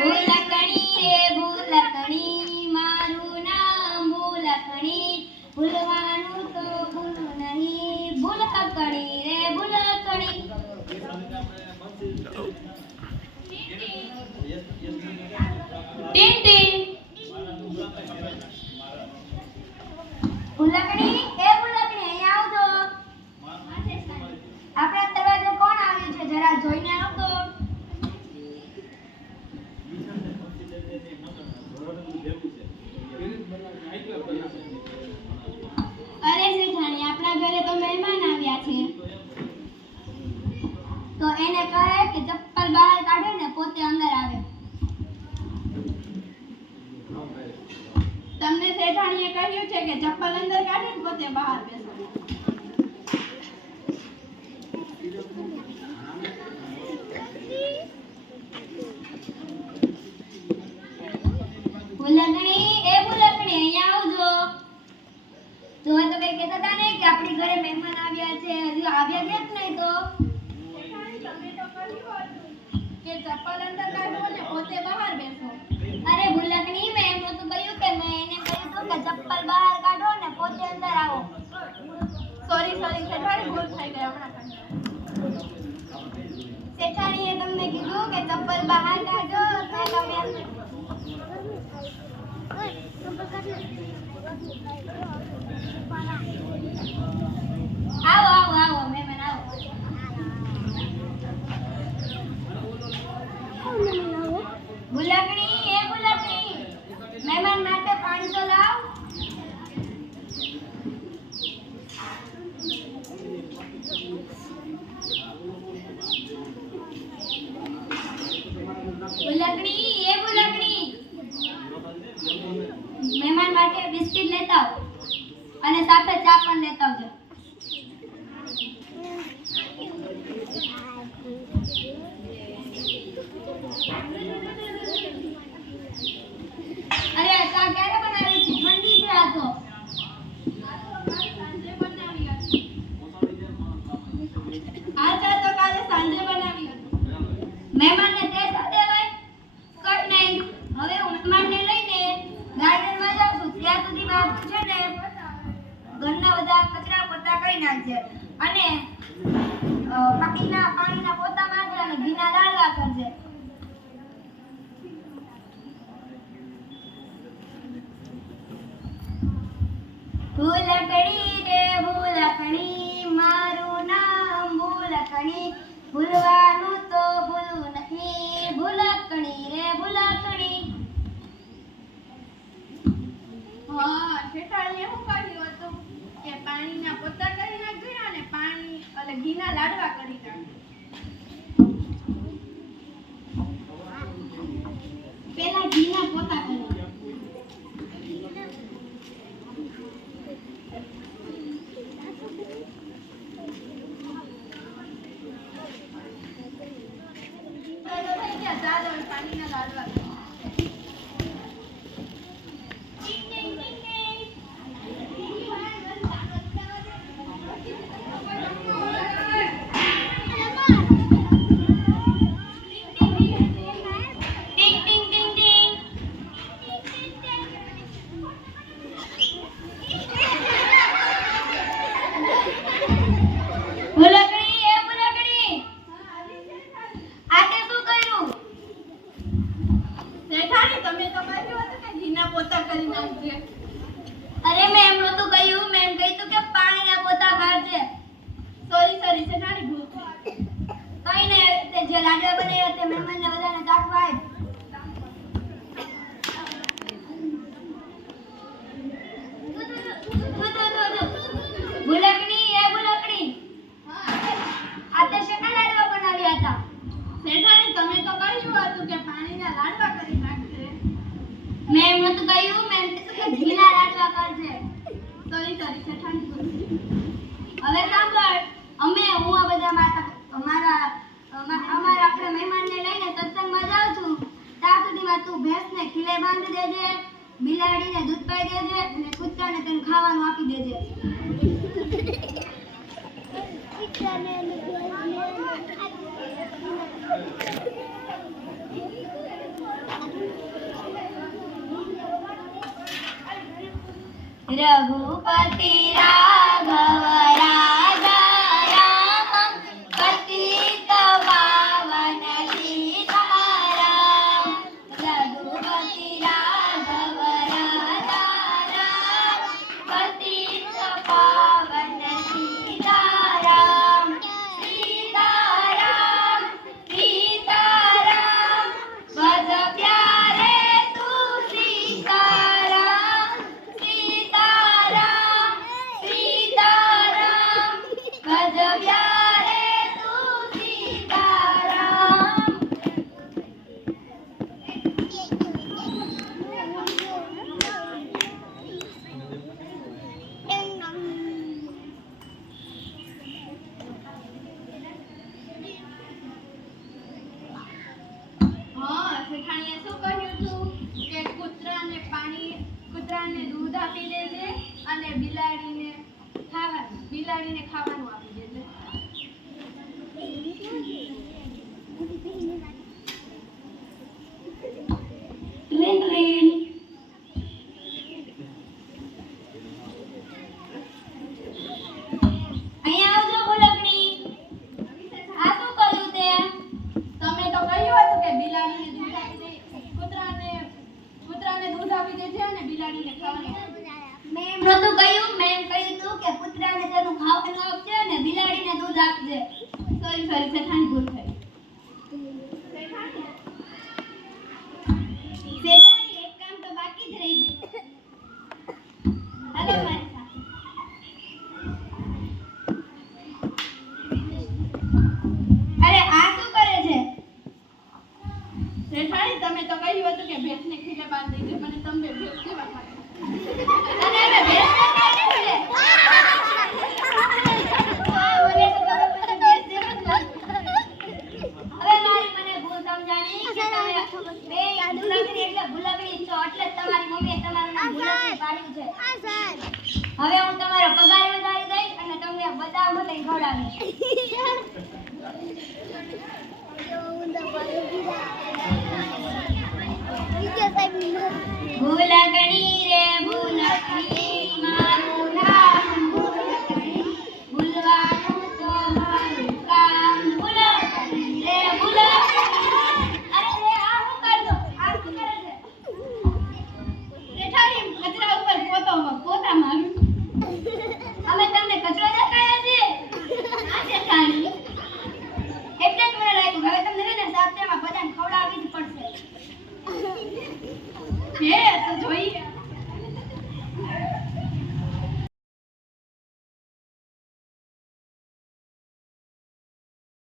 ભૂલકણી રે ભૂલકણી મારું નામ ભૂલકણી ભૂલવાનું તો ભૂલું નહીં ભૂલકણી રે ભૂલકણી ટીન ભૂલકણી એ ભૂલકણી અહીંયા આવજો આપણા દરવાજે કોણ આવ્યું છે જરા જોઈને આવજો અરે જેઠાણી આપણા ઘરે તો મહેમાન આવ્યા છે તો એને કહે કે ચપ્પલ બહાર કાઢે ને પોતે અંદર આવે તમને શેઠાણીએ કહ્યું છે કે ચપ્પલ અંદર કાઢે ને પોતે બહાર બેસો ભૂલકણી એ ભૂલકણી અહીંયા આવજો તો તમે કહેતા હતા ને કે આપણી ઘરે મહેમાન આવ્યા છે હજુ આવ્યા છે જ નહીં તો શેઠાણી તમે તો કહ્યું હતું કે ચપ્પલ અંદર કાઢો ને પોતે બહાર બેસો અરે ભૂલકણી મેં એમ નહોતું કહ્યું કે મેં એને કહ્યું હતું કે ચપ્પલ બહાર કાઢો ને પોતે અંદર આવો સોરી શેઠાણી ભૂલ થઈ ગઈ હમણાં શેઠાણીએ તમને કીધું કે ચપ્પલ બહાર કાઢો તો તમે અંદર આવો આવો આવો મહેમાન આવો ભૂલકણી એ ભૂલકણી મહેમાન માટે પાણી તો લાવ ભૂલકણી એ ભૂલકણી મહેમાન માટે બિસ્કિટ લેતા આવો અને સાથે ચા પણ લેતા આવજો અરે આ ચા ક્યારે બનાવી છે ઠંડી છે આ તો આ ચા તો કાલે સાંજે બનાવી હતી મહેમાનને તે સાથે હોય કઈ નહીં હવે હું મહેમાનને લઈને ગાર્ડનમાં જાઉં છું ત્યાં સુધીમાં આપણું છે ને ઘરના બધા કચરા પોતા કરી નાખજે અને પાણીના પોતા મારજે અને ઘીના લાડવા કરજે ભૂલકણી રે ભૂલકણી મારું નામ ભૂલકણી ભૂલવાનું તો ભૂલું નહીં ભૂલકણી રે ભૂલકણી હા શેઠાણીએ શું કહ્યું હતું કે પાણીના પોતા કરી નાખજો અને પાણી એટલે ઘીના લાડવા કરી નાખજો પેલા ઘીના પોતા કરી પાણીના લાડવા પોતા કરી નાખજે અરે મેં એમ નહોતું કહ્યું મેં એમ કહ્યું કે પાણીના પોતા કરજે સોરી શેઠાણી ભૂલ થઈ કઈ નહીં તે જે લાડવા બનાવ્યા તે મહેમાનને બધાને ચાખવા આપ ભૂલકણી એ ભૂલકણી આ તે શેના લાડવા બનાવ્યા હતા શેઠાણી તમે તો કહ્યું હતું કે પાણીના લાડવા કરી નાખજે મેં એમ નહોતું કહ્યું મેં એમ કીધું કે ઘીના લાડવા કરજે સોરી શેઠાણી હવે સાંભળ હું આ બધા અમારા આપણે મહેમાનને લઈને સત્સંગમાં જાઉં છું ત્યાં સુધીમાં તું ભેંસને ખીલે બાંધી દેજે બિલાડીને દૂધ પાઈ દેજે અને કૂતરાને તેને ખાવાનું આપી દેજે રઘુપતિ રાઘવ રાજા રામ પતિત પાવન સીતારામ રઘુપતિ રાઘવ રાજા રામ પતિત પાવન સીતારામ સીતારામ સીતારામ ભજ પ્યારે તું સીતારામ સીતારામ સીતારામ ભજ પ્યારે તું સીતારામ હા, શેઠાણીએ શું કહ્યું હતું કે કૂતરાને દૂધ આપી દેજે અને બિલાડીને ખાવાનું આપી દેજે. અહીંયા આવજો ભૂલકણી. આ શું કર્યું તે? તમે તો કહ્યું હતું કે બિલાડીને દૂધ આપી દે, કૂતરાને દૂધ આપી દેજે અને બિલાડીને ખાવાનું આપી દેજે. મેં એમ નહોતું કહ્યું. મેં એમ કહ્યું હતું કે કૂતરાને તેનું ખાવાનું આપજે અને બિલાડીને દૂધ આપજે. સોરી શેઠાણી, ભૂલ થઈ. શેઠાણી, એક કામ તો બાકી જ રહી ગયું. હાલો મારી સાથે. અરે આ શું કરે છે? શેઠાણી, તમે તો કહ્યું હતું કે ભેંસને ખીલે બાંધી દેજો. મને તમે ભેંસ કેવા લાગે? અને હવે ભેંસ ને ક્યારે ખીલે? મને તો ખબર પડે ભેંસ જેવું જ લાગે. હવે મને ભૂલ સમજાણી કે તમે બે ભૂલકડી એટલે ભૂલકડી છો એટલે જ તમારી મમ્મીએ તમારું નામ ભૂલકડી પાડ્યું છે. હવે હું તમારો પગાર વધારી દઈશ અને તમને બદામ મલાઈ ખવડાવીશ. ભૂલકડી રે ભૂલકડી મારું નામ ભૂલકડી ભૂલવાનું તો મારું કામ ભૂલકડી રે ભૂલકડી. અરે રે આ શું કરશો? આ શું કરે છે? શેઠાણી, કચરા ઉપર પોતા મારું. અમે તમને કચરો દેખાડ્યો છે? ના શેઠાણી. એટલે જ મને લાગ્યું હવે તમને છે ને સાતેમાં બધાને ખવડાવવી જ પડશે. હે તો જોઈએ.